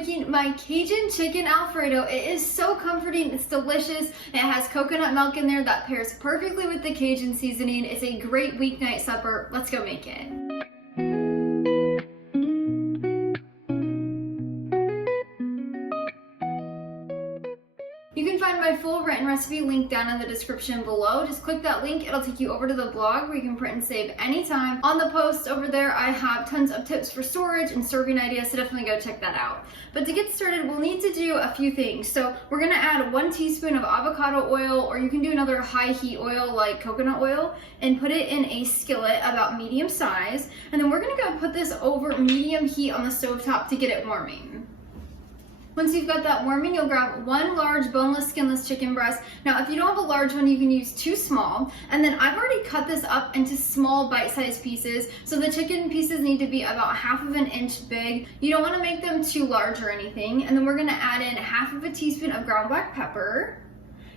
making my Cajun Chicken Alfredo. It is so comforting, it's delicious. It has coconut milk in there that pairs perfectly with the Cajun seasoning. It's a great weeknight supper. Let's go make it. You can find my full written recipe linked down in the description below. Just click that link, it'll take you over to the blog where you can print and save anytime. On the post over there, I have tons of tips for storage and serving ideas, so definitely go check that out. But to get started, we'll need to do a few things. So we're gonna add 1 teaspoon of avocado oil, or you can do another high heat oil like coconut oil, and put it in a skillet about medium size. And then we're gonna go put this over medium heat on the stovetop to get it warming. Once you've got that warming, you'll grab 1 large boneless, skinless chicken breast. Now, if you don't have a large one, you can use 2 small. And then I've already cut this up into small bite-sized pieces. So the chicken pieces need to be about 1/2 inch big. You don't want to make them too large or anything. And then we're gonna add in 1/2 teaspoon of ground black pepper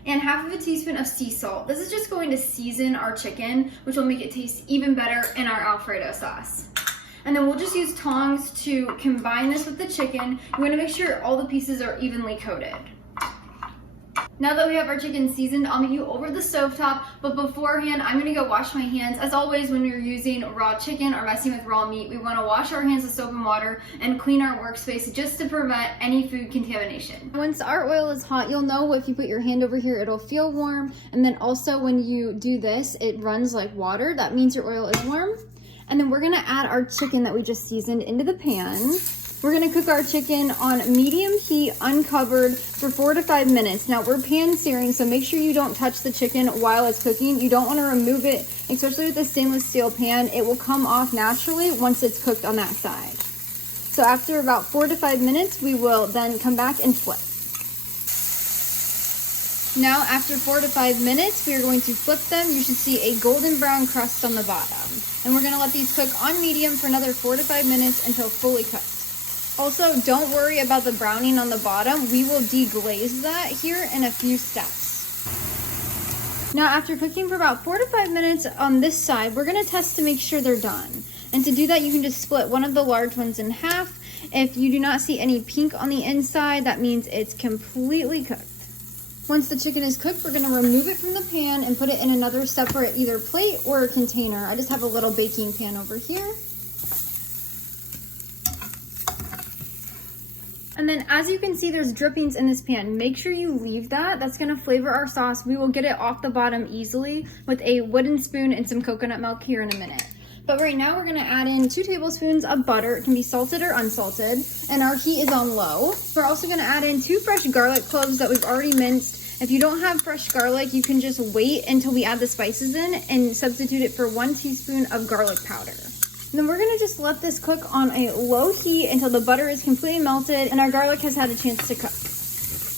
and 1/2 teaspoon of sea salt. This is just going to season our chicken, which will make it taste even better in our Alfredo sauce. And then we'll just use tongs to combine this with the chicken. You want to make sure all the pieces are evenly coated. Now that we have our chicken seasoned, I'll meet you over the stovetop, but beforehand, I'm gonna go wash my hands. As always, when you're using raw chicken or messing with raw meat, we wanna wash our hands with soap and water and clean our workspace just to prevent any food contamination. Once our oil is hot, you'll know if you put your hand over here, it'll feel warm. And then also when you do this, it runs like water. That means your oil is warm. And then we're gonna add our chicken that we just seasoned into the pan. We're gonna cook our chicken on medium heat, uncovered, for 4 to 5 minutes. Now we're pan searing, so make sure you don't touch the chicken while it's cooking. You don't wanna remove it, especially with the stainless steel pan. It will come off naturally once it's cooked on that side. So after about 4 to 5 minutes, we will then come back and flip. Now, after 4 to 5 minutes, we are going to flip them. You should see a golden brown crust on the bottom. And we're gonna let these cook on medium for another 4 to 5 minutes until fully cooked. Also, don't worry about the browning on the bottom. We will deglaze that here in a few steps. Now, after cooking for about 4 to 5 minutes on this side, we're gonna test to make sure they're done. And to do that, you can just split one of the large ones in half. If you do not see any pink on the inside, that means it's completely cooked. Once the chicken is cooked, we're gonna remove it from the pan and put it in another separate either plate or a container. I just have a little baking pan over here. And then as you can see, there's drippings in this pan. Make sure you leave that. That's gonna flavor our sauce. We will get it off the bottom easily with a wooden spoon and some coconut milk here in a minute. But right now we're gonna add in 2 tablespoons of butter. It can be salted or unsalted, and our heat is on low. We're also gonna add in 2 fresh garlic cloves that we've already minced. If you don't have fresh garlic, you can just wait until we add the spices in and substitute it for 1 teaspoon of garlic powder. And then we're gonna just let this cook on a low heat until the butter is completely melted and our garlic has had a chance to cook.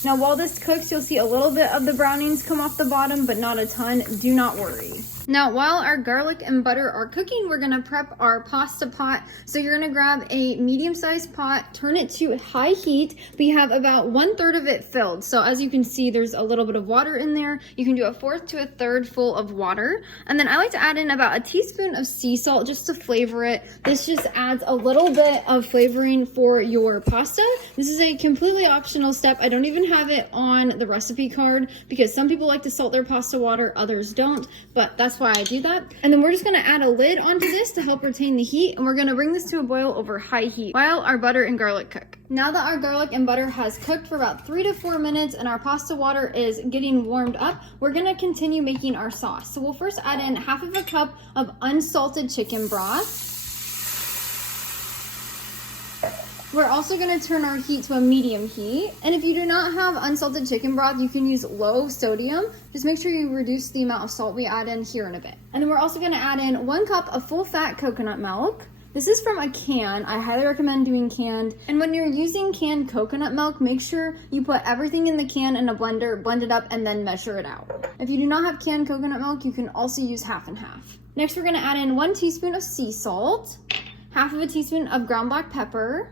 Now while this cooks, you'll see a little bit of the brownings come off the bottom, but not a ton. Do not worry. Now, while our garlic and butter are cooking, we're gonna prep our pasta pot. So you're gonna grab a medium-sized pot, turn it to high heat. We have about 1/3 of it filled. So as you can see, there's a little bit of water in there. You can do 1/4 to 1/3 full of water. And then I like to add in about 1 teaspoon of sea salt just to flavor it. This just adds a little bit of flavoring for your pasta. This is a completely optional step. I don't even have it on the recipe card because some people like to salt their pasta water, others don't, but that's why I do that. And then we're just gonna add a lid onto this to help retain the heat, and we're gonna bring this to a boil over high heat while our butter and garlic cook. Now that our garlic and butter has cooked for about 3 to 4 minutes and our pasta water is getting warmed up, we're gonna continue making our sauce. So we'll first add in 1/2 cup of unsalted chicken broth. We're also gonna turn our heat to a medium heat. And if you do not have unsalted chicken broth, you can use low sodium. Just make sure you reduce the amount of salt we add in here in a bit. And then we're also gonna add in 1 cup of full fat coconut milk. This is from a can. I highly recommend doing canned. And when you're using canned coconut milk, make sure you put everything in the can in a blender, blend it up, and then measure it out. If you do not have canned coconut milk, you can also use 1/2 and 1/2. Next, we're gonna add in 1 teaspoon of sea salt, 1/2 teaspoon of ground black pepper,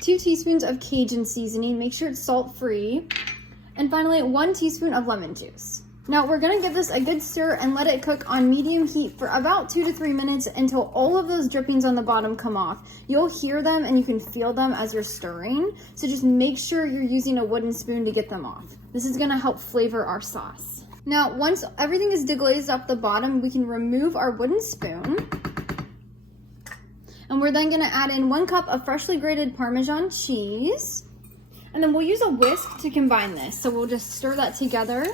2 teaspoons of Cajun seasoning, make sure it's salt-free, and finally 1 teaspoon of lemon juice. Now we're gonna give this a good stir and let it cook on medium heat for about 2 to 3 minutes until all of those drippings on the bottom come off. You'll hear them and you can feel them as you're stirring. So just make sure you're using a wooden spoon to get them off. This is gonna help flavor our sauce. Now, once everything is deglazed off the bottom, we can remove our wooden spoon. And we're then gonna add in 1 cup of freshly grated Parmesan cheese. And then we'll use a whisk to combine this. So we'll just stir that together.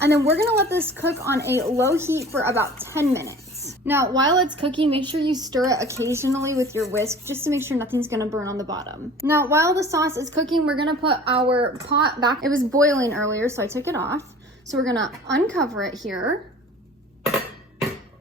And then we're gonna let this cook on a low heat for about 10 minutes. Now, while it's cooking, make sure you stir it occasionally with your whisk just to make sure nothing's gonna burn on the bottom. Now, while the sauce is cooking, we're gonna put our pot back. It was boiling earlier, so I took it off. So we're gonna uncover it here.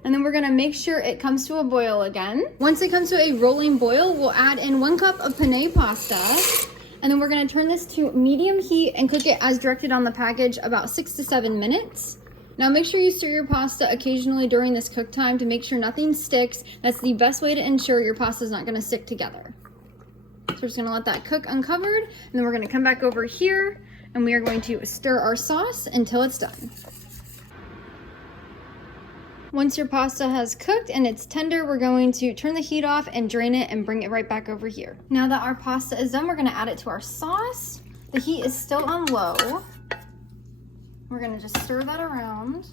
And then we're gonna make sure it comes to a boil again. Once it comes to a rolling boil, we'll add in 1 cup of penne pasta. And then we're gonna turn this to medium heat and cook it as directed on the package about 6 to 7 minutes. Now make sure you stir your pasta occasionally during this cook time to make sure nothing sticks. That's the best way to ensure your pasta is not gonna stick together. So we're just gonna let that cook uncovered, and then we're gonna come back over here and we are going to stir our sauce until it's done. Once your pasta has cooked and it's tender, we're going to turn the heat off and drain it and bring it right back over here. Now that our pasta is done, we're gonna add it to our sauce. The heat is still on low. We're gonna just stir that around.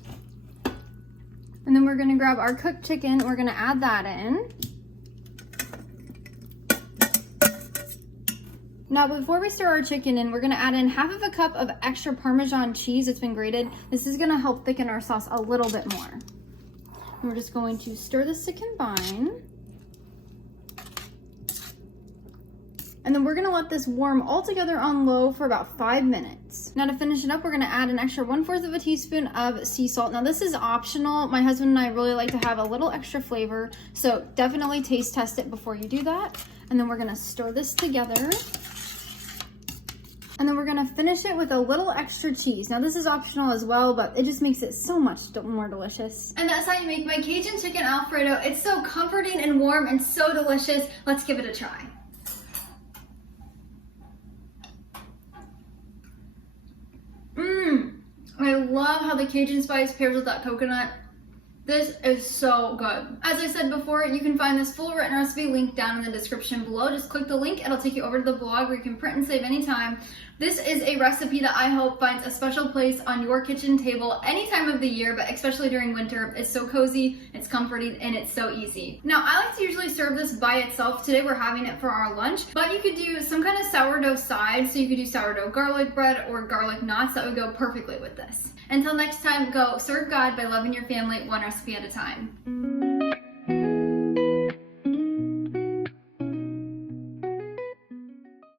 And then we're gonna grab our cooked chicken, we're gonna add that in. Now before we stir our chicken in, we're gonna add in 1/2 cup of extra Parmesan cheese that's been grated. This is gonna help thicken our sauce a little bit more. And we're just going to stir this to combine. And then we're gonna let this warm all together on low for about 5 minutes. Now to finish it up, we're gonna add an extra 1/4 teaspoon of sea salt. Now this is optional. My husband and I really like to have a little extra flavor, so definitely taste test it before you do that. And then we're gonna stir this together. And then we're gonna finish it with a little extra cheese. Now this is optional as well, but it just makes it so much more delicious. And that's how you make my Cajun Chicken Alfredo. It's so comforting and warm and so delicious. Let's give it a try. I love how the Cajun spice pairs with that coconut. This is so good. As I said before, you can find this full written recipe linked down in the description below. Just click the link, it'll take you over to the blog where you can print and save anytime. This is a recipe that I hope finds a special place on your kitchen table any time of the year, but especially during winter. It's so cozy, it's comforting, and it's so easy. Now, I like to usually serve this by itself. Today we're having it for our lunch, but you could do some kind of sourdough side. So you could do sourdough garlic bread or garlic knots. That would go perfectly with this. Until next time, go serve God by loving your family one recipe at a time.